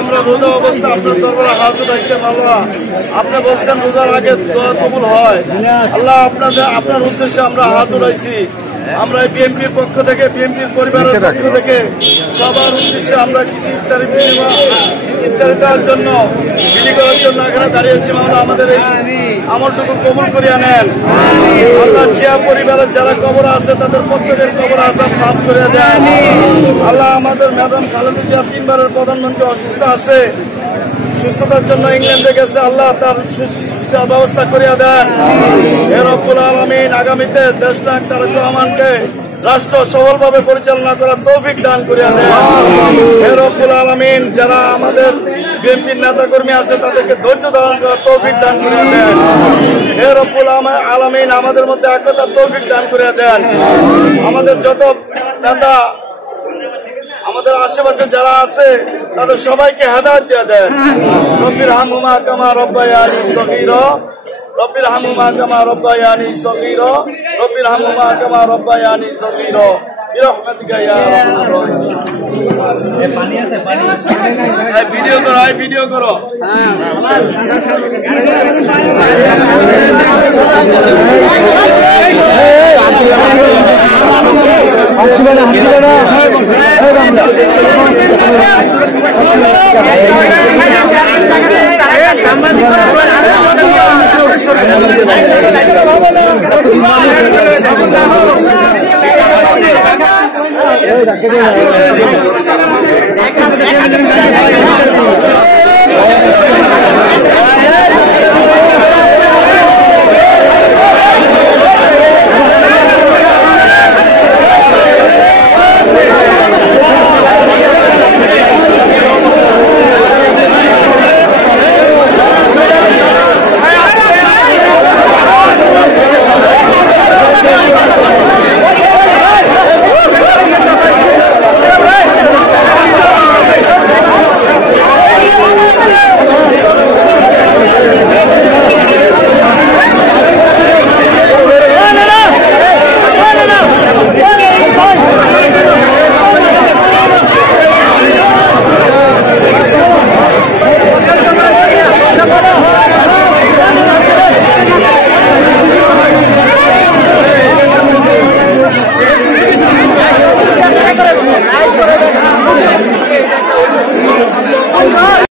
আমরা রোজা অবস্থা আপনার দরবারে হাত উঠাইছে আল্লাহ, আপনি বলছেন রোজার আগে দোয়া কবুল হয়। আল্লাহ আপনার উদ্দেশ্যে আমরা হাত উঠাইছি। আমরা বিএনপির পক্ষ থেকে, বিএনপির পরিবারের পক্ষ থেকে সবার উদ্দেশ্যে আমরা কিছু ইফতারি দেওয়ার জন্য, বিলি করার জন্য এখানে দাঁড়িয়েছি। আমাদের এই আমলটুকু কবুল করিয়া নেন আল্লাহ। জিয়া পরিবারের যারা কবর আছে তাদের প্রত্যেকের কবর আযাব মাফ করে দেন আল্লাহ। আমাদের ম্যাডাম খালেদা জিয়া 3 বারের প্রধানমন্ত্রী অসুস্থ আছে, সুস্থতার জন্য ইংল্যান্ডে গেছে, আল্লাহ তার সুচিকিৎসার ব্যবস্থা করিয়া দেন হে রব্বুল আলামিন। আগামীতে দেশনায়ক তারেক রহমানকে রাষ্ট্র সফলভাবে পরিচালনা করার তৌফিক দান করিয়া দেন হে রব্বুল আলামিন। যারা আমাদের বিএনপির নেতা কর্মী আছে তাদেরকে ধৈর্য ধারণ করার তৌফিক দান করিয়া দেন হে রব্বুল আলামিন। আমাদের মধ্যে একতার তৌফিক দান করিয়া দেন। আমাদের যত নেতা, আমাদের আশেপাশে যারা আছে তাদের সবাইকে হেদায়েত দিয়ে দেন। রব্বির হামহুমা কামা রব্বায়ানি সগীরা, রব্বির হামহুমা কামা রব্বায়ানি সগীরা, রব্বির হামহুমা কামা রব্বায়ানি সগীরা বিরহমাতিকা ইয়া আরহামার রাহিমিন। পানি আছে, পানি ভিডিও করো, ভিডিও করো। সাংবাদিক